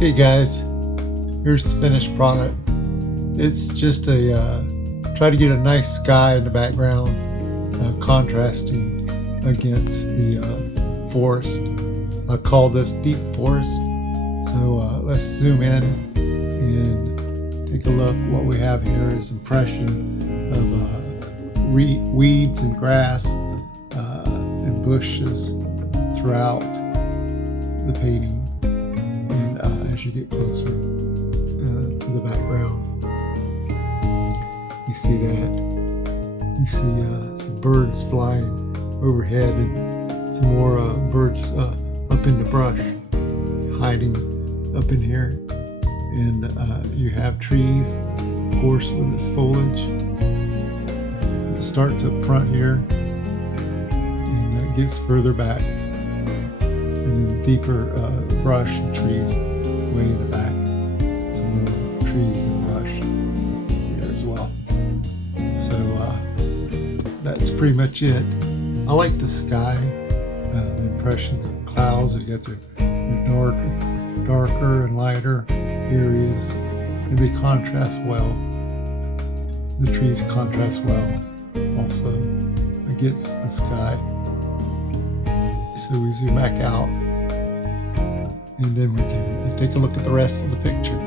Okay guys, here's the finished product. It's just a try to get a nice sky in the background, contrasting against the forest. I call this deep forest. So let's zoom in and take a look. What we have here is impression of weeds and grass and bushes throughout the painting. As you get closer to the background, you see that. You see some birds flying overhead and some more birds up in the brush, hiding up in here. And you have trees, of course, with this foliage. It starts up front here and it gets further back, and then deeper brush and trees way in the back. Some more trees and brush here as well. So that's pretty much it. I like the sky, the impressions of clouds. You got your darker and lighter areas, and they contrast well. The trees contrast well also against the sky. So we zoom back out, and then we can take a look at the rest of the picture.